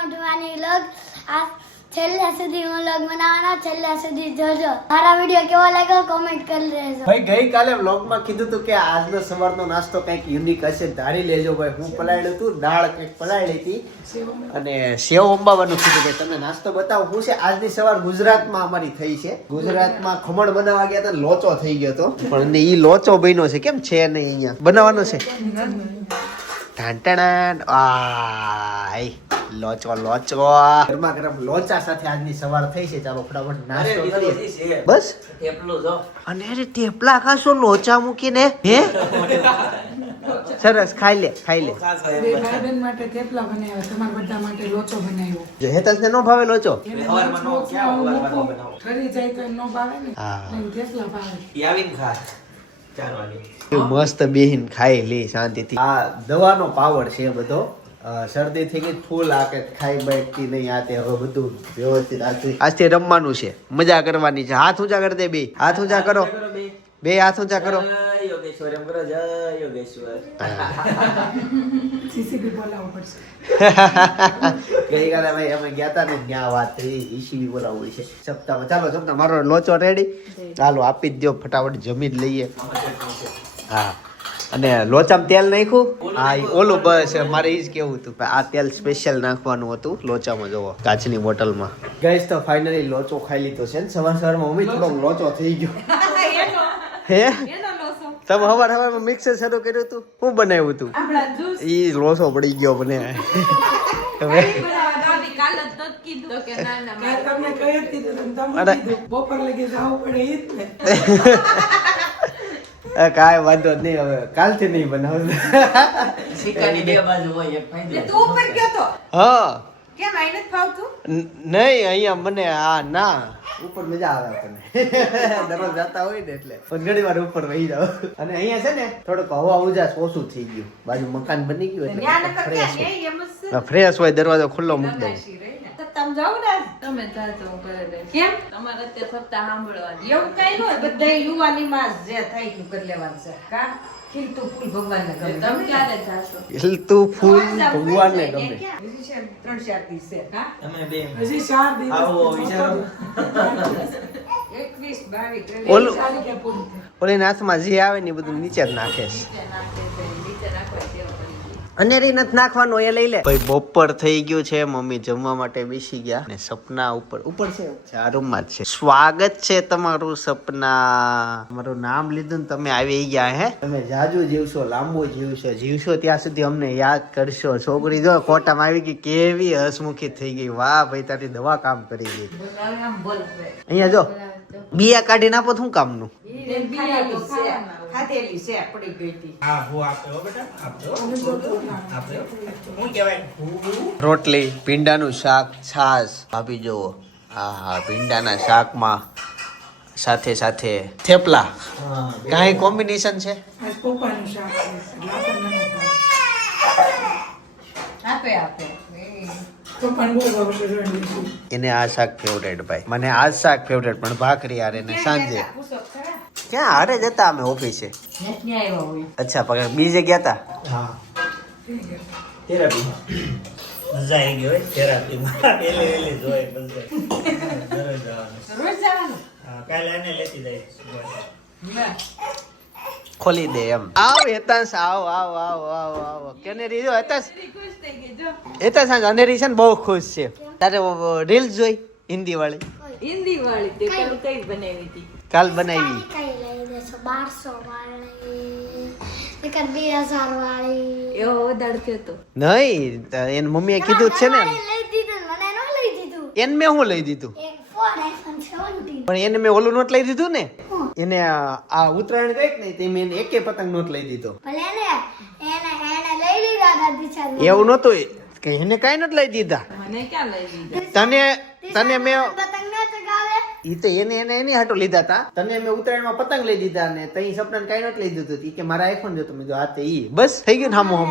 Welcome to my vlog. આ છેલ્લે સુધી હું વ્લોગ બનાવવાનો, છેલ્લે સુધી જોજો. મારા વિડિયો કેવો લાગ્યો કોમેન્ટ કરી દેજો. ભાઈ ગઈકાલે વ્લોગમાં કીધું તું કે આજનો સવારનો નાસ્તો કંઈક યુનિક હશે, ધારી લેજો ભાઈ. હું પલાળ્યું હતું, દાળ કંઈક પલાળી હતી અને સેવ અંબાવાનું કીધું કે તમે નાસ્તો બતાવો. શું છે આજની સવાર ગુજરાતમાં અમારી થઈ છે. ગુજરાતમાં ખમણ બનાવવા ગયા હતા, લોચો થઈ ગયો હતો, પણ ઈ લોચો બન્યો છે. કેમ છે નહીં અહીંયા બનાવવાનો છે ઢાંટણ આય લોચો ગરમા ગરમ લોચા સાથે આજની સવાર થઈ છે. ચાલો ફટાફટ નાસ્તો કરીએ. બસ અને અરે થેપલા ખાશો લોચા મૂકીને? હે સરસ, ખાઈ લે. ભાઈબંધ માટે થેપલા બનાવ્યા, તમારા બધા માટે લોચો બનાવ્યો. જો હેતલને નો ભાવે લોચો? ઠરી જાય તો નો ભાવે ને, એટલે થેપલા ભાવે. મસ્ત બેહીન ખાઈ લે શાંતિથી. આ દવાનો પાવર છે બધો. શરદી થઈ ગઈ ફૂલ, આ કે ખાઈ બેઠતી નહીં. આ તે હવે બધું વ્યવસ્થિત આજથી રમવાનું છે, મજા કરવાની છે. હાથ ઊંચા કરી દે, બે હાથ ઊંચા કરો, બે હાથ ઊંચા કરો. યોગેશ્વર એમ કરો, જય યોગેશ્વર. સીસીબી બોલાવવું પડશે. ગઈકાલે ભાઈ અમે ગયા હતા ને, ત્યાં વાત થઈ. ઈસીબી બોલાવવું છે સપ્તાહમાં. ચાલો સપ્તાહ મારો લોચો રેડી. ચાલો આપી જ દો, ફટાફટ જમી જ લઈએ. હા, અને લોચામાં તેલ નાખ્યું. હા ઓલું બસ મારે ઈ જ કેવું હતું. આ તેલ સ્પેશિયલ નાખવાનું હતું લોચામાં. જોવો કાચની બોટલમાં. ગાઈસ તો ફાઇનલી લોચો ખાઈ લીધો છે. સવારમાં મમ્મી થોડો લોચો થઈ ગયો. હે તમે હવારમાં મિક્સર શરૂ કર્યું હતું? શું બનાવ્યું હતું? ઈ લોચો પડી ગયો મને. તમને કઈ જ કીધું, તમે કીધું બપોર લગી જવું પડે ઈ જ ને. કાંઈ વાંધો નહીં, હવે કાલથી નહીં બનાવું. સિક્કાની બે બાજુ હોય, એક ફાયદો. તું ઉપર ગયો તો હા કેમ આઈને જ ફાવતું? નહીં, અહીંયા મને આ ના ઉપર મજા આવે આપણને. દરરોજ જતા હોય ને એટલે પણ ઘણી વાર ઉપર રહી જાવ. અને અહીંયા છે ને થોડુંક હવા ઉજાસ ઓછું થઈ ગયું. બાજુ મકાન બની ગયું એટલે ફ્રેશ હોય. દરવાજો ખુલ્લો મૂકી દઉં. તમે જાવ ને તમે જાજો હું કરે દે. કેમ તમારે અત્યારે સપ્તાહ સાંભળવાની. એવું કઈ ન હોય, બધા યુવાનીમાં જે થાય એટલું કરી લેવાનું છે. કા ખીલતું ફૂલ ભગવાનને ગમે. તમે ક્યારે જાશો? ખીલતું ફૂલ ભગવાનને ગમે. હજી છે 3-4 દિવસ છે. કા તમે બે હજી 4 દિવસ આવો વિચારો. 21, 22, ઓલું- 23 તારીખે પૂરું થાય. ઓલી નાથમાં જે આવે ને એ બધું નીચે જ નાખે છે. નીચે નાખે છે, નીચે નાખવા ટેવ પડી ગઈ. અનેરી નથી નાખવાનું, એ લઈ લે. ભાઈ બપોર થઈ ગયું છે, મમ્મી જમવા માટે બેસી ગયા ને સપના ઉપર છે આ રૂમમાં જ છે. સ્વાગત છે તમારું સપના. તમારું નામ લીધું ને તમે આવી ગયા. હે તમે જાજુ જીવશો, લાંબુ જીવશો ત્યાં સુધી અમને યાદ કરશો. છોકરી જો કોટામાં આવી ગઈ, કેવી હસમુખી થઈ ગઈ. વાહ ભાઈ, તારી દવા કામ કરી ગઈ. બોલાવે આમ બોલ ભાઈ. અહીંયા જો બિયા કાઢી નાખો, શું કામનું? ઈ ખાધેલી છે, ખાધેલી છે પડી ગઈ હતી. હા હું આપ્યો બેટા, આપ્યો. હું કહેવાય? રોટલી, ભીંડાનું શાક, છાશ. ભાભી જોવો, હા ભીંડાના શાકમાં સાથે સાથે થેપલા. કાંઈ કોમ્બિનેશન છે? આજ પપ્પાનું શાક છે, એટલે આપણને ન ભાવે. આપે પપ્પાને બહુ ભાવશે રોટલી. એને આ શાક ફેવરેટ ભાઈ. મને આ શાક ફેવરેટ, પણ ભાખરી હારે ને સાંજે ક્યાં હારે જતા અમે ઓફિસે. નેટની આવ્યા હોય. અચ્છા પગાર બીજે ગયા તા. હા થેરાપીમાં મજા આવી ગઈ હોય. થેરાપીમાં એલે જોઈ બધું દરરોજ જવાનું. રોજ જવાનું? હા, કાલે એને લેતી જાય. ના. ખોલી દે એમ. આવ હેતાંશ, આવ કેનેરી જો હેતાંશ. ખુશ થઈ ગઈ જો. હેતાંશ અનેરી છે ને બહુ ખુશ છે. તારે રીલ્સ જોઈ હિન્દી વાળી? હિન્દી વાળી તે કાલ કઈ બનાવી હતી? કાલ બનાવી. કઈ લઈ દેશો? 1200 વાળી, નકર 2000 વાળી. એવો વધારે થયો. નહીં, એની મમ્મીએ કીધું જ છે ને. લઈ દીધું, મને ન લઈ દીધું. એને મેં હું લઈ દીધું, એક ફોન iPhone 17. પણ એને મેં ઓલું નોટ લઈ દીધું ને. એને આ ઉત્તરાયણ ગઈ ને તે મેં એને એકે પતંગ નોટ લઈ દીધો. ભલે ને એને લઈ લીધા હતા બિચારી. એવું નહોતું કે એને કાંઈ નથી લઈ દીધા. મને ક્યાં લઈ દીધા? તને મેં પતંગ ના ચગાવે. ઈ તો એને એની હાટો લીધા હતા. તને મેં ઉત્તરાયણમાં પતંગ લઈ દીધા ને તઈ સપનાને કાંઈ નથી લઈ દીધું. ઈ કે મારા આઈફોન જો તમે જો આ તે ઈ બસ થઈ ગયું ને હામું.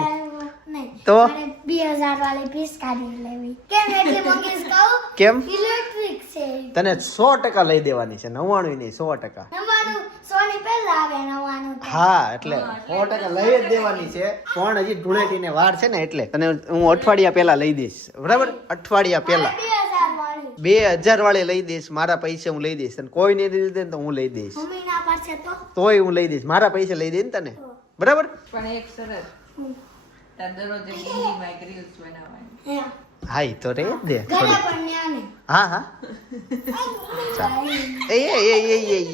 નહીં તો મારે 2000 વાળી પિચકારી લેવી. કેમ એટલી મોંઘી છે કહું? કેમ ઇલેક્ટ્રિક છે. તને 100% લઈ દેવાની છે, 99 નહીં 100%. નવાનું સોની પહેલા આવે નવાનું તો. હા એટલે 100% લઈ જ દેવાની છે, પણ હજી ધૂળેટીને વાર છે ને એટલે તને હું અઠવાડિયા પહેલા લઈ દઈશ, બરાબર? અઠવાડિયા પહેલા 2000 વાળી. 2000 વાળી લઈ દઈશ, મારા પૈસે હું લઈ દઈશ. અને કોઈ નહીં લઈ દે ને તો હું લઈ દઈશ, મમ્મી ના પાડશે તો? તોય હું લઈ દઈશ, મારા પૈસે લઈ દે ને તને, બરાબર? પણ એક સરસ તાર દરરોજ એક હિન્દીમાં એક રીલ્સ બનાવવાની. હે. હા ઈ તો રે જ દે ઘરે થોડી. પણ ન્યાને. હા હા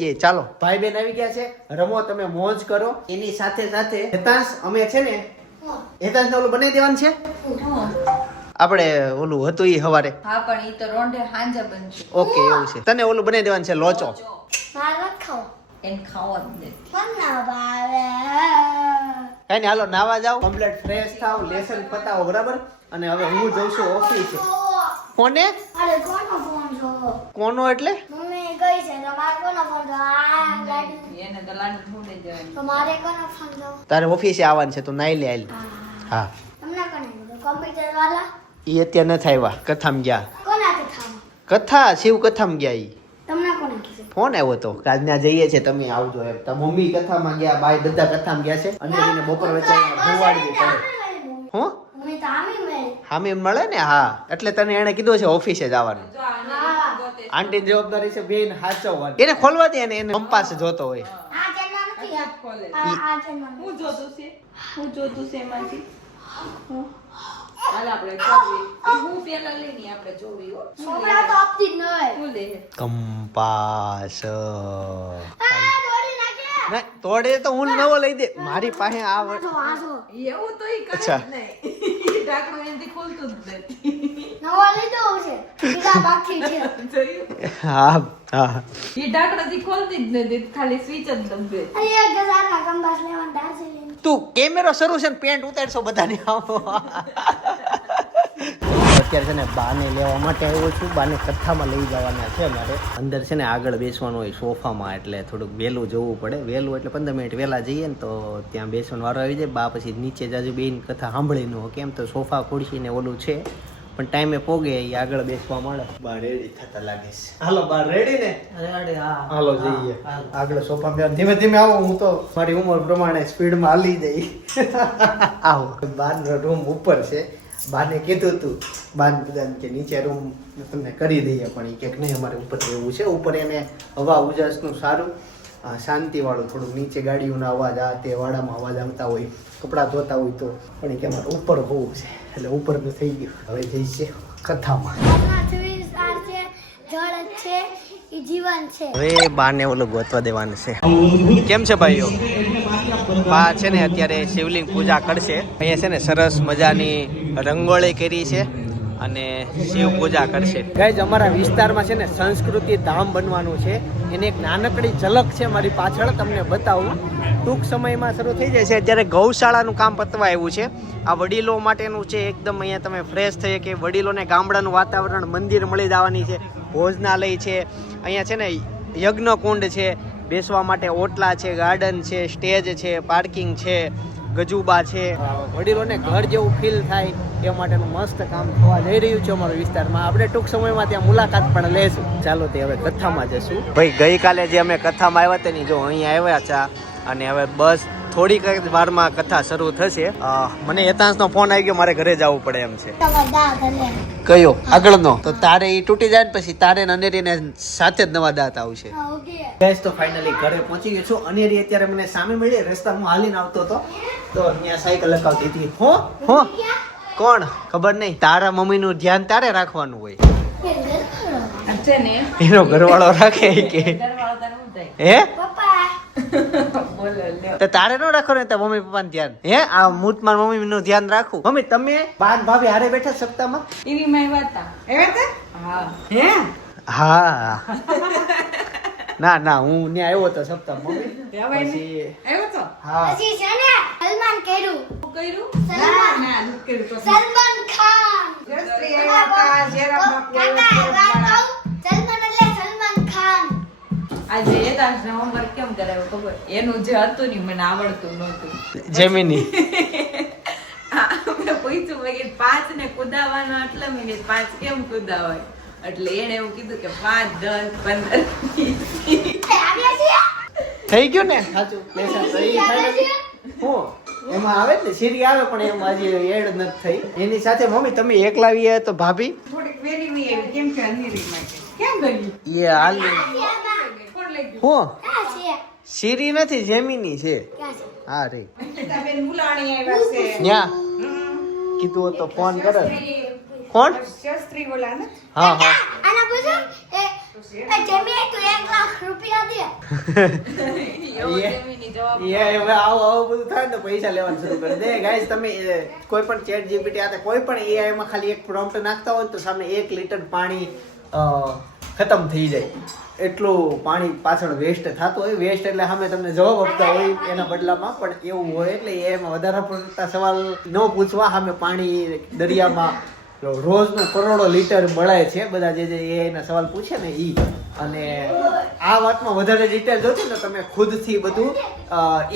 એ ચાલો ભાઈ બેન આવી ગયા છે, રમો તમે, મોજ કરો. એની સાથે સાથે હેતાંશ અમે છે ને હેતાંશ ને ઓલું બનાવી દેવાનું છે આપણે, ઓલું હતું ઈ હવારે. હા પણ ઈ તો રોંઢે હાંજે બનશે. ઓકે એવું છે, તને ઓલું બનાવી દેવાનું છે લોચો. મારે ખાવ. એને ખાવા જ દે. પણ ના ભાવે. કઈ નહીં, હાલો નાવા જાઓ, કમ્પ્લીટ ફ્રેશ થાવ, લેસન પતાવો, બરાબર? અને હવે હું જઉં છું ઓફિસે. કોને? અરે કોનો ફોન છો? કોનો એટલે? મમ્મી ગઈ છે તો મારે કોનો ફોન છો? આ ગાડી. એને તો લાડુ થોડી દેવાની. તો મારે કોનો ફોન છો? તારે ઓફિસે આવવાનું છે, તું નાઈ લે હાલ. હા તમને કોને કીધું? કોમ્પ્યુટર વાળા? ઈ અત્યારે નથી આવ્યા, કથામાં ગયા. કોના કથામાં? કથા શિવ કથામાં ગયા ઈ. તમને કોને કીધું? ફોન આવ્યો તો આજના જઈએ છે, તમે આવજો એમ. તો મમ્મી કથામાં ગયા, બાઈ બધા કથામાં ગયા છે, અને એને બપોર વચ્ચે ભૂવાડવી પડે. હું મમ્મી તો આમી મેળી. હામે મળે ને? હા એટલે તને એને કીધું છે ઓફિસે જવાનું. જો આને ગોતે. આંટીની જવાબદારી છે બેન હાચવવાની. એને ખોલવા દે ને, એને કંપાસ જોતો હોય. આ ચેનલ નથી આ. ખોલે. આ ચેનલ. હું જોતું છે? હું જોતું છે એમાંથી? હાલ આપણે જોવી. ઈ હું પેલા લઈને આપણે જોવી હો. છોકરા તો આપતી જ નહીં. હું લે. કંપાસ આ દોડી નાખે. ના તોડે તો હું નવો લઈ દે, મારી પાસે આ આજો આજો. એવું તો ઈ કરે અચ્છા. જ નહીં. ઢાંકણું એનાથી ખોલતું જ નથી. નવો લીધો છે. બીજા બાકી છે. જોયું? હા હા ઈ ઢાંકણાથી ખોલતી જ નથી, ખાલી સ્વિચ જ દબે. અરે 1000 ના કંપાસ લેવાનું દાર્જિલિંગ. તું કેમેરો શરૂ છે ને પેન્ટ ઉતારશો બધાને. આવો અત્યારે છે ને બાને લેવા માટે આવ્યો છું, બાને કથામાં લઈ જવાના છે મારે. અંદર છે ને આગળ બેસવાનું હોય સોફામાં, એટલે થોડુંક વહેલું જવું પડે. વહેલું એટલે 15 મિનિટ વહેલા જઈએ ને તો ત્યાં બેસવાનો વારો આવી જાય. બા પછી નીચે જાજુ બેન કથા સાંભળી ન કેમ તો સોફા ખુરશી ને ઓલું છે, પણ ટાઈમે પોગે એ આગળ બેસવા મળે. બા રેડી થતા લાગે છે. હાલો બા રેડી ને? હાલો જઈએ આગળ સોફા પર. ધીમે ધીમે આવો, હું તો મારી ઉંમર પ્રમાણે સ્પીડમાં હાલી જઈ. આવો બારનો રૂમ ઉપર છે, બાને કીધું તું, બાન બધાને કે નીચે રૂમ તમને કરી દઈએ, પણ એ કે નહીં અમારે ઉપર રહેવું છે. ઉપર એને હવા ઉજાસનું સારું, શાંતિવાળું, થોડુંક નીચે ગાડીઓના અવાજ આ તે વાડામાં અવાજ આવતા હોય, કપડાં ધોતા હોય તો, પણ એ કે અમારે ઉપર હોવું છે, એટલે ઉપરનું થઈ ગયું. હવે જઈશે કથામાં. આપણા 24 આર છે, જળ જ છે, ઈ જીવન છે. હવે બાને ઓલું ગોતવા દેવાનું છે. કેમ છે ભાઈઓ? બા છે ને અત્યારે શિવલિંગ પૂજા કરશે. અહીંયા છે ને સરસ મજાની રંગોળી કરી છે અને શિવ પૂજા કરશે. ગાઈઝ અમારા વિસ્તારમાં છે ને સંસ્કૃતિ ધામ બનવાનું છે, એની એક નાનકડી ઝલક છે મારી પાછળ, તમને બતાવું. ટૂંક સમયમાં શરૂ થઈ જાય છે. અત્યારે ગૌશાળાનું કામ પતવા આવ્યું છે. આ વડીલો માટેનું છે, એકદમ અહીંયા તમે ફ્રેશ થઈ કે વડીલોને ગામડાનું વાતાવરણ, મંદિર મળી જવાની છે, ભોજનાલય છે, અહીંયા છે ને યજ્ઞ કુંડ છે, બેસવા માટે ઓટલા છે, ગાર્ડન છે, સ્ટેજ છે, પાર્કિંગ છે, ગજુબા છે. વડીલોને ઘર જેવું ફીલ થાય એ માટેનું મસ્ત કામ થવા જઈ રહ્યું છે અમારા વિસ્તારમાં. આપણે ટૂંક સમયમાં ત્યાં મુલાકાત પણ લેશું. ચાલો તે હવે કથામાં જશું. ભાઈ ગઈકાલે જે અમે કથામાં આવ્યા હતા ને, જો અહીંયા આવ્યા છે, અને હવે બસ થોડીક વારમાં કથા શરૂ થશે. મને હેતાંશનો ફોન આવી ગયો, મારે ઘરે જવું પડે એમ છે. કયો આગળનો? તો તારે ઈ તૂટી જાય ને પછી તારે ને અનેરીને સાથે જ નવા દાંત આવશે. ગાઈસ તો ફાઇનલી ઘરે પહોંચી ગયો છું. અનેરી અત્યારે મને સામે મળી, રસ્તામાં હું હાલીને આવતો હતો તો અહીંયા સાયકલ લગાવતી હતી. હો કોણ ખબર નહીં. તારા મમ્મીનું ધ્યાન તારે રાખવાનું હોય, છે ને એનો ઘરવાળો રાખે કે દરવાળો તારે હું જાય. હે પપ્પા બોલો લ્યો. તો તારે ન રાખો ને તો મમ્મી પપ્પાનું ધ્યાન. હે આ હું જ મારા મમ્મી નું ધ્યાન રાખું. મમ્મી તમે બાન ભાભી હારે બેઠા સપ્તાહમાં? એવી માં આવ્યા હતા. એવા હતા? હા. હે? હા ના ના હું ત્યાં આવ્યો હતો સપ્તાહમાં મમ્મી. ત્યાં વઈને? પછી આવ્યો તો? હા પછી છે ને સલમાન કર્યું. શું કર્યું? સલમાન ના, નથી કર્યું તો. સલમાન ખાન. જયશ્રી આવ્યા હતા, જયરામ બાપુ આવ્યા કાકા હતા. વાત કહું? સલમાન એટલે સલમાન ખાન. આજે યદાંશને હોમવર્ક કેમ કરાવ્યું ખબર? એનું જે હતું ને મને આવડતું નહોતું. જેમિની મેં પૂછ્યું કુદાવાનો એટલે મિનિટ 5 કેમ કુદાવાય એટલે એને એવું કીધું કે 5 10 15 આવ્યા છીએ થઈ ગયું ને સાચું લેસન તો ઈ final હું એમાં આવે ને સીરી આવે પણ એમાં હજી એડ નથી થઈ એની સાથે મમ્મી તમે એકલા આવીએ તો ભાભી થોડીક વેરી વી એવી કેમ કે અનીરી માટે કેમ ગઈ એ હાલ કોણ લઈ ગયું હું ક્યાં છે સીરી નથી જેમીની છે ક્યાં છે હા રે બેન મુલાણી આવ્યા છે ન્યા કીધું તો ફોન કરે કોણ શસ્ત્રી બોલા ને હા હા આના પૂછો એ જમી તો 1 લાખ રૂપિયા દે એવો જમીની જવાબ એ હવે આવું બધું થાય ને પૈસા લેવાનું શરૂ કરી દે ગાઈસ તમે કોઈ પણ ચેટ જીપીટી આતે કોઈ પણ AI માં ખાલી એક પ્રોમ્પ્ટ નાખતા હોય તો સામે 1 લીટર પાણી ખતમ થઈ જાય એટલું પાણી પાછળ વેસ્ટ થતું હોય વેસ્ટ એટલે સામે તમને જવાબ આપતા હોય એના બદલામાં પણ એવું હોય એટલે એમાં વધારે પડતા સવાલ ન પૂછવા સામે પાણી દરિયામાં રોજનું કરોડો લીટર મળે છે બધા જે એના સવાલ પૂછે ને ઈ અને આ વાતમાં વધારે ડિટેલ જોતી ને તમે ખુદથી બધું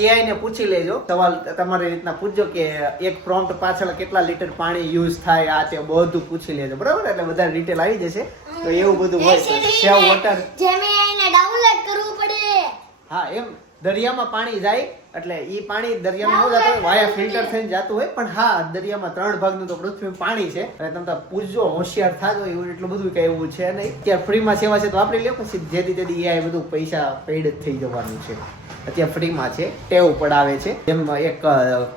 AI ને પૂછી લેજો સવાલ તમારી રીતના પૂછજો કે એક પ્રોમ્પ્ટ પાછળ કેટલા લીટર પાણી યુઝ થાય આ તે બધું પૂછી લેજો બરાબર એટલે વધારે ડિટેલ આવી જશે તો એવું બધું હોય સેવ વોટર જેમી એને ડાઉનલોડ કરવું પડે હા એમ દરિયામાં પાણી જાય એટલે ઈ પાણી દરિયામાં ન જતું હોય વાયા ફિલ્ટર થઈને જતું હોય પણ હા દરિયામાં 3 ભાગનું તો પૃથ્વીમાં પાણી છે એટલે તમે પૂછજો હોશિયાર થાજો એવું એટલું બધું કઈ એવું છે નહીં અત્યારે ફ્રીમાં સેવા છે તો વાપરી લ્યો પછી જેથી તેથી AI બધું પૈસા પેડ જ થઈ જવાનું છે અત્યારે ફ્રીમાં છે ટેવ પડાવે છે જેમ એક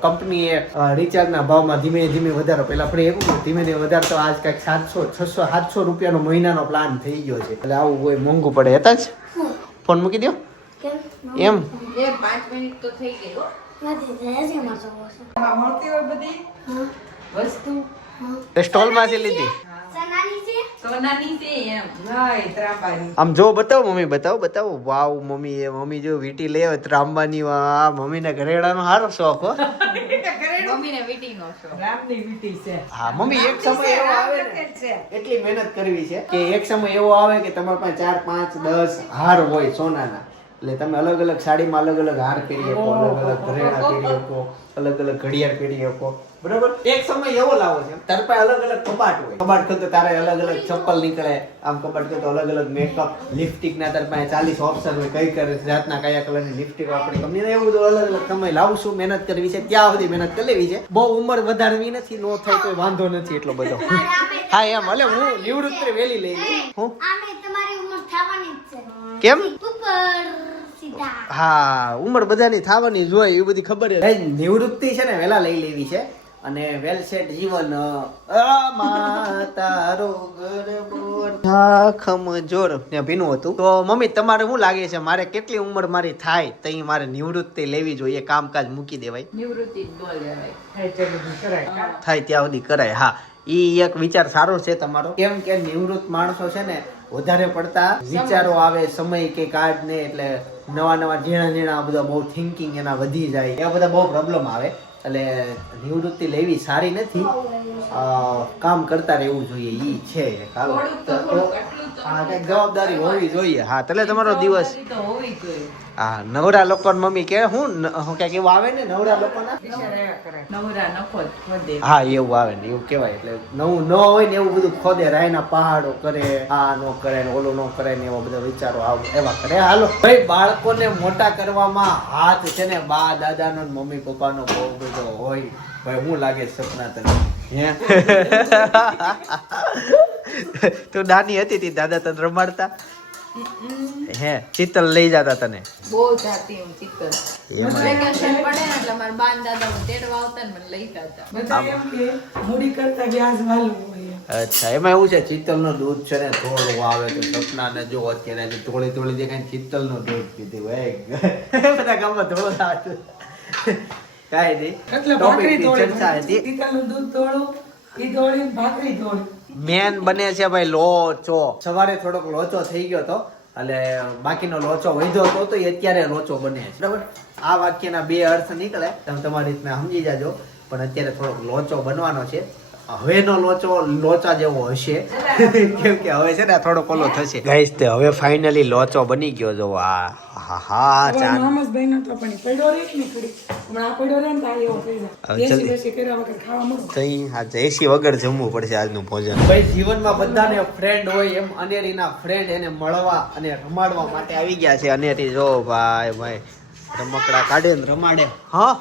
કંપનીએ રિચાર્જના ભાવમાં ધીમે ધીમે વધારો પેલા ફ્રી એવું ધીમે ધીમે વધારતો આજ કંઈક 700 600 700 રૂપિયાનો મહિનાનો પ્લાન થઈ ગયો છે એટલે આવું હોય મોંઘું પડે હતા જ ફોન મૂકી દો કેમ એમ એ 5 મિનિટ તો થઈ ગઈ હો નથી થયા છે મારો આમાં મળતી હોય બધી વસ્તુ સ્ટોલમાં છે લીધી સનાની છે સોનાની છે એમ નહીં ત્રાંબાની આમ જો બતાવો મમ્મી બતાવો વાવ મમ્મી એ મમ્મી જો વીટી લે ત્રાંબાની વાહ મમ્મીને ઘરેડાનો સારો શોખ હો મમ્મીને વીટીનો શોખ રામની વીટી છે હા મમ્મી એક સમય એવો આવે ને છે એટલી મહેનત કરવી છે કે એક સમય એવો આવે કે તમારા પાસે 4 5 10 હાર હોય સોનાના એટલે તમે અલગ અલગ સાડીમાં અલગ અલગ હાર પહેરી શકો અલગ અલગ ઘરેણા પહેરી શકો અલગ અલગ ઘડિયાળ પહેરી શકો બરાબર એક સમય એવો લાવો છે તારા પાસે અલગ અલગ કબાટ હોય કબાટ કરતો તારે અલગ અલગ ચપ્પલ નીકળે આમ કબાટ કરતો અલગ અલગ મેકઅપ લિપસ્ટિક ના તારા પાસે 40 ઓપ્શન હોય કઈ કરે જાતના કયા કલરની લિપસ્ટિક આપણી કંપની એવું બધું અલગ અલગ સમય લાવશું મહેનત કરવી છે ત્યાં સુધી મહેનત કરી લેવી છે બહુ ઉંમર વધારવી નથી નો થાય તો વાંધો નથી એટલો બધો હા એમ ભલે હું નિવૃત્તિ વેલી લઈ લઉં હું આમે તમારી ઉંમર થવાની જ છે કેમ ઉપર સીધા હા ઉંમર બધાની થવાની જ હોય એ બધી ખબર છે નિવૃત્તિ છે ને વેલા લઈ લેવી છે અને વેલ સેટ જીવન તારો ખમજોર ત્યાં ભીનું હતું તો મમ્મી તમારે શું લાગે છે મારે કેટલી ઉંમર મારી થાય તઈ મારે નિવૃત્તિ લેવી જોઈએ કામકાજ મૂકી દેવાય નિવૃત્તિ જ ન લેવાય થાય ચાલુ કરાય થાય ત્યાં સુધી કરાય હા ઈ એક વિચાર સારો છે તમારો કેમ કે નિવૃત્ત માણસો છે ને વધારે પડતા વિચારો આવે સમય કે કાર્ડ ને એટલે નવા નવા ઝીણા બધા બહુ થિંકિંગ એના વધી જાય એવા બધા બહુ પ્રોબ્લેમ આવે એટલે નિવૃત્તિ લેવી સારી નથી કામ કરતા રહેવું જોઈએ ઈ છે હા કઈક જવાબદારી હોવી જોઈએ હા એટલે તમારો દિવસ તો હોવી જોઈએ હા નવરા લોકો મમ્મી કે હું કઈક એવું આવે ને નવરા લોકોના નવરા નખો જ ખોદે હા એવું આવે ને એવું કેવાય એટલે નવું ન હોય ને એવું બધું ખોદે રાયના પહાડો કરે આ નો કરે ને ઓલું નો કરે ને એવા બધા વિચારો આવે એવા કરે હાલો ભાઈ બાળકોને મોટા કરવામાં હાથ છે ને બા દાદાનો ને મમ્મી પપ્પાનો બહુ બધો હોય ભાઈ હું લાગે સપના તને હે તું નાની હતી તી દાદા તને રમાડતા હે ચિત્તલ લઈ જતા તને બહુ જાતી હું ચિત્તર વેકેશન પડે ને એટલે મારા બાન દાદા હું તેડવા આવતા ને મને લઈ જતા બધા એમ કે મૂડી કરતા વ્યાજ વાલું હોય અચ્છા એમાં એવું છે ચિત્તલ નું દૂધ છે ને થોડું આવે તો સપના ને જો અત્યારે થોડી દેખાય ચિત્તલ નું દૂધ પીધું હોય બધા ગામમાં થોડું આવતું કાંઈ નહીં એટલે ભાખરી તોડી પિત્તળનું દૂધ તોડું ઈ તોડી ભાખરી તોડી મેન બને છે ભાઈ લોચો સવારે થોડોક લોચો થઈ ગયો તો એટલે બાકીનો લોચો વધ્યો હતો તો એ અત્યારે લોચો બને છે બરાબર આ વાક્યના બે અર્થ નીકળે તમે તમારી રીતના સમજી જાજો પણ અત્યારે થોડોક લોચો બનવાનો છે હવેનો લોચા જેવો હશે કેમ કે હવે છે ને થોડો કોલો થશે ગાઈસ તે હવે ફાઇનલી લોચો બની ગયો જો આ હા ચાલ મામસ ભાઈ નો તો પણ પડ્યો રે ને ખડી હમણાં આ પડ્યો રે ને તાળી એવો થઈ જાય જલ્દી. દેશી કર્યા વગર ખાવા મળો તઈ આ એસી વગર જમવું પડશે આજનું ભોજન ભાઈ જીવનમાં બધાને ફ્રેન્ડ હોય એમ અનેરીના ફ્રેન્ડ એને મળવા અને રમાડવા માટે આવી ગયા છે અનેરી જો ભાઈ રમકડા કાઢે ને રમાડે હા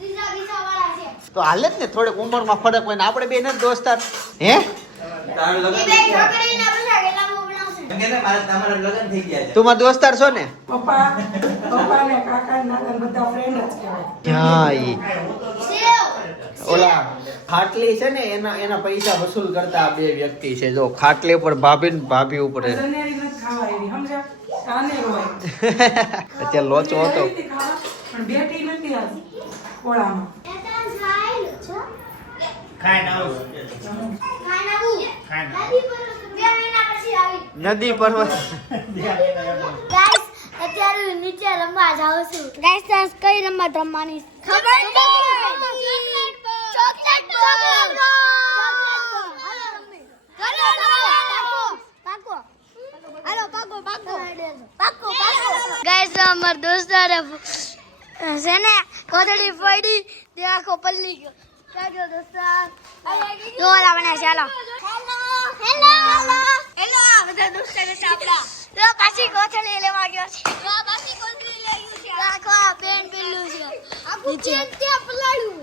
બીજા બીજા વાળા છે તો હાલે જ ને થોડેક ઉંમરમાં ફરક હોય ને આપણે બે નથી દોસ્તાર હે એ બે છોકરીને પૂછા કેટલામાં બનાવશે તું મારા દોસ્તાર છો ને પપ્પા ને કાકા નાના બધા ફ્રેન્ડ જ કહેવાય ક્યાં ઈ સેવ ઓલા ખાટલી છે ને એના પૈસા વસૂલ કરતા આ બે વ્યક્તિ છે જો ખાટલી ઉપર ભાભી ને ભાભી ઉપર જનેરી નથી ખાવા એવી સમજ્યા કાને રોય અત્યારે લોચો હતો પણ બેટી નથી આ ખોળામાં એતા ખાઈ છો ખાઈને આવું ખાના બુ નદી પર 2 મહિના પછી આવી નદી પર ગાઈસ અત્યારે નીચે રમવા જાઉં છું ગાઈસ તાસ કઈ રમત રમવાની ખબર નહીં ચોકલેટ ગાઈસ અમાર દોસ્તારે છે ને કોથળી પડી તે આખો પલ્લી ગયો કાજો દોસ્તાર દોલા બને ચાલો હેલો હેલો બધા દોસ્તાર સાપડા તો પાછી કોથળી લેવા ગયો છે તો પાછી કોથળી લઈ ગયો છે આખો આ પેન પેલું છે આખું પેન તે પલાળ્યું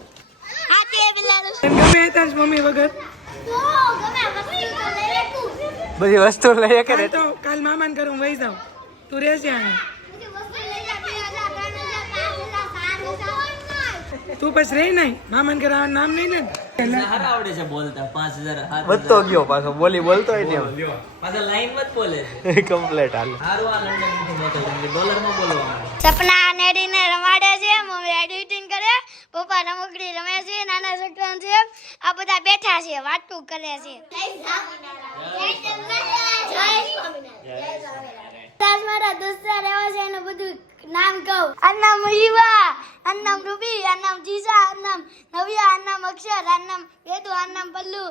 આ તે પલાળ્યું ગમે તાર મમ્મી વગર તો ગમે વસ્તુ તો લઈ લે તું બધી વસ્તુ લઈએ કે કાલ તો કાલ મામાને ઘરે વહી જાઉં તું રહેશે અહીં બધી વસ્તુ લઈ જા 2000 3000 તું પછી રહી નહીં મામાને ઘરે આ નામ નહીં ને હારા આવડે છે બોલતા 5000 વધતો ગયો પાછો બોલતો હોય ને પાછા લાઈન માં જ બોલે છે કમ્પ્લીટ હાલ હારું આ લંડન નથી બોલતો ડોલરમાં બોલવાનું સપના નેડીને રમાડે છે મમ્મી એડિટિંગ કરે પપ્પા રમકડી રમે છે નાના છોકરા છે આ બધા બેઠા છે વાતું કરે છે તાર મારા દોસ્તાર એવા છે એનું બધું નામ કહું આ નામ ઈવા આ નામ રૂબી આ નામ જીસા આ નામ નવ્યા આ નામ અક્ષર આ નામ વેદુ આ નામ પલ્લુ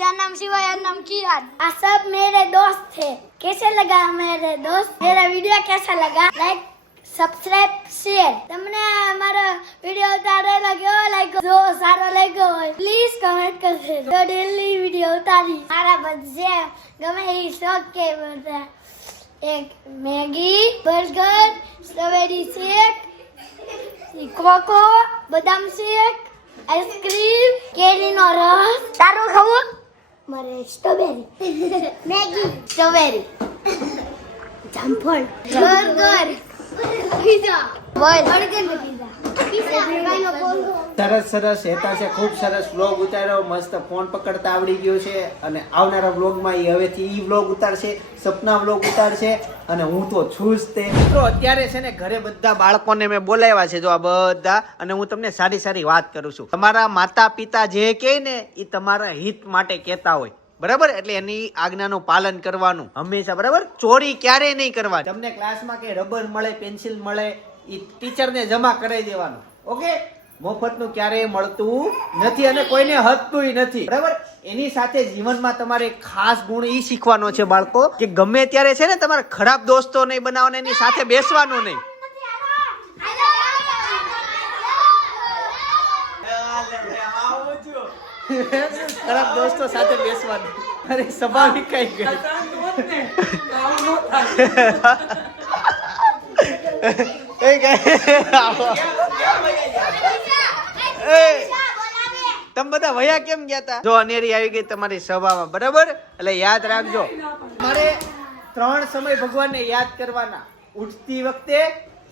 આ નામ शिवाय आ नाम कियान आ सब मेरे दोस्त थे कैसे लगा मेरे दोस्त मेरा वीडियो कैसा लगा लाइक सब्सक्राइब शेयर તમને અમારો વિડિયો ઉતારેલો લાગ્યો લાઈક જો સારો લાગ્યો હોય પ્લીઝ કમેન્ટ કરજો તો ડેલી વિડિયો ઉતારી મારા બધે ગમે એ શોખ કે બધા એક મેગી બર્ગર સ્ટ્રોબેરી શેક કોકો બદામ શેક આઈસ્ક્રીમ કેરીનો રસ તારું ખાવું મારે સ્ટ્રોબેરી મેગી સ્ટ્રોબેરી જામફળ બર્ગર પીઝા બર્ગર ને પીઝા સરસ હેતા છે ખૂબ સરસ વ્લોગ ઉતાર્યો મસ્ત ફોન પકડતા આવડી ગયો છે અને આવનારા વ્લોગમાં એ હવેથી ઈ વ્લોગ ઉતારશે સપના વ્લોગ ઉતારશે અને હું તો છું જ તે મિત્રો અત્યારે છે ને ઘરે બધા બાળકોને મેં બોલાવ્યા છે જો આ બધા અને હું તમને સારી સારી વાત કરું છું તમારા માતા પિતા જે કહે ને એ તમારા હિત માટે કહેતા હોય બરાબર એટલે એની આજ્ઞાનું પાલન કરવાનું હંમેશા બરાબર ચોરી ક્યારેય નહીં કરવાની તમને ક્લાસમાં કે રબર મળે પેન્સિલ મળે એ ટીચરને જમા કરાવી દેવાનું ઓકે મફતનું ક્યારેય મળતું નથી અને કોઈને હતતું નથી બરાબર એની સાથે જીવનમાં તમારે ખાસ ગુણ ઈ શીખવાનો છે બાળકો કે ગમે ત્યારે છે ને તમારે ખરાબ દોસ્તો નહીં બનાવવાના એની સાથે બેસવાનું નહીં ખરાબ દોસ્તો સાથે બેસવાનું અરે સ્વાભાવિક કઈ ગઈ તમે બધા વયા કેમ ગયા તા જો અનેરી આવી ગઈ તમારી સભામાં બરાબર એટલે યાદ રાખજો મારે 3 સમય ભગવાનને યાદ કરવાના ઉઠતી વખતે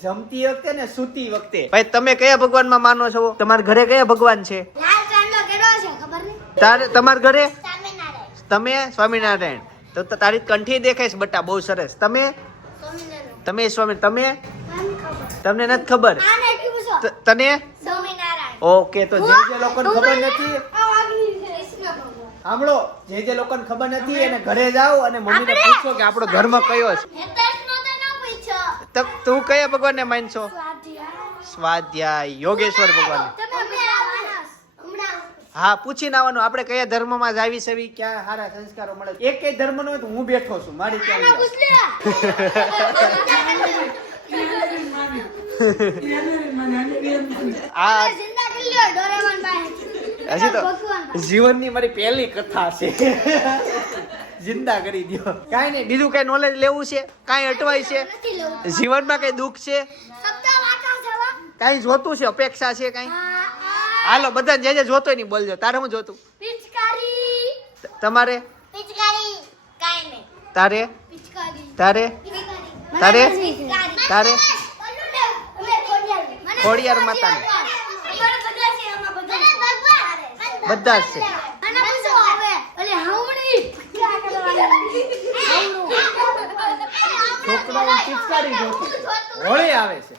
જમતી વખતે ને સૂતી વખતે ભાઈ તમે કયા ભગવાનમાં માનો છો તમારા ઘરે કયા ભગવાન છે લાલ ચાંદલો કેરો છે ખબર નહીં તારે તમારા ઘરે સ્વામિનારાયણ તમે સ્વામિનારાયણ તો તારી કંઠી દેખાય છે બટા બહુ સરસ તમે સ્વામિનારાયણ તમે સ્વામી તમે મને ખબર તમને નથી ખબર આને એટલું પૂછો તને સ્વામિનારાયણ ઓકે તો જે લોકોને ખબર નથી કૃષ્ણ ભગવાન સાંભળો જે લોકોને ખબર નથી એને ઘરે જાઓ અને મમ્મીને પૂછો કે આપણો ધર્મ કયો છે હેતસનો તો ન પૂછો તું કયા ભગવાનને માનશો સ્વાધ્યાય સ્વાધ્યાય યોગેશ્વર ભગવાન તમે માણસ હમણાં હા પૂછીને આવવાનું આપણે કયા ધર્મમાં જ આવી છે ક્યાં સારા સંસ્કારો મળે એક કઈ ધર્મ નો હોય તો હું બેઠો છું મારી ક્યાં આના પૂછ લે આ જિંદા કરી લ્યો ડોરેમોન પાસે હજી તો ભગવાન જીવનની મારી પહેલી કથા છે જિંદા કરી દ્યો કાંઈ નહીં બીજું કઈ નોલેજ લેવું છે કાંઈ અટવાય છે નથી લેવું જીવનમાં કઈ દુઃખ છે શબ્દ વાંચો છે વા કાંઈ જોતું છે અપેક્ષા છે કાંઈ આ હાલો બધા જે જોતો નહીં બોલજો તારે હું જોતું પિચકારી તમારે પિચકારી કાઈ નહીં તારે પિચકારી તારે તારે તારે મને ખોડિયાર માતાને. બધા છે આમાં બધા બધા જ છે અને પૂછો હવે અલે હાવણી ક્યાં કરવાની છોકરાઓ પિચકારી જોતું હોળી આવે છે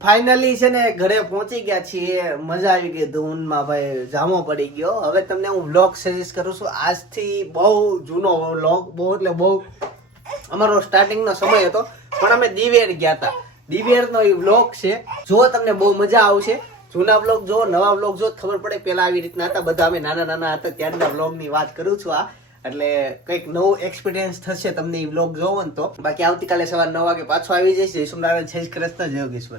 ફાઇનલી છે ને ઘરે પહોંચી ગયા છીએ મજા આવી ગઈ ધૂનમાં ભાઈ જામો પડી ગયો હવે તમને હું વ્લોગ સજેસ્ટ કરું છું આજથી બહુ જૂનો વ્લોગ બહુ એટલે બહુ અમારો સ્ટાર્ટિંગનો સમય હતો પણ અમે દિવેર ગયા હતા દિવેરનો એ વ્લોગ છે જો તમને બહુ મજા આવશે જૂના વ્લોગ જો નવા વ્લોગ જો ખબર પડે પેલા આવી રીતના હતા બધા અમે નાના નાના હતા ત્યારના વ્લોગની વાત કરું છું આ એટલે કંઈક નવું એક્સપિરિયન્સ થશે તમને એ વ્લોગ જોવો ને તો બાકી આવતીકાલે સવાર 9 વાગે પાછો આવી જઈશ જય સોમનારાયણ જય શ્રી કૃષ્ણ જય યોગેશ્વર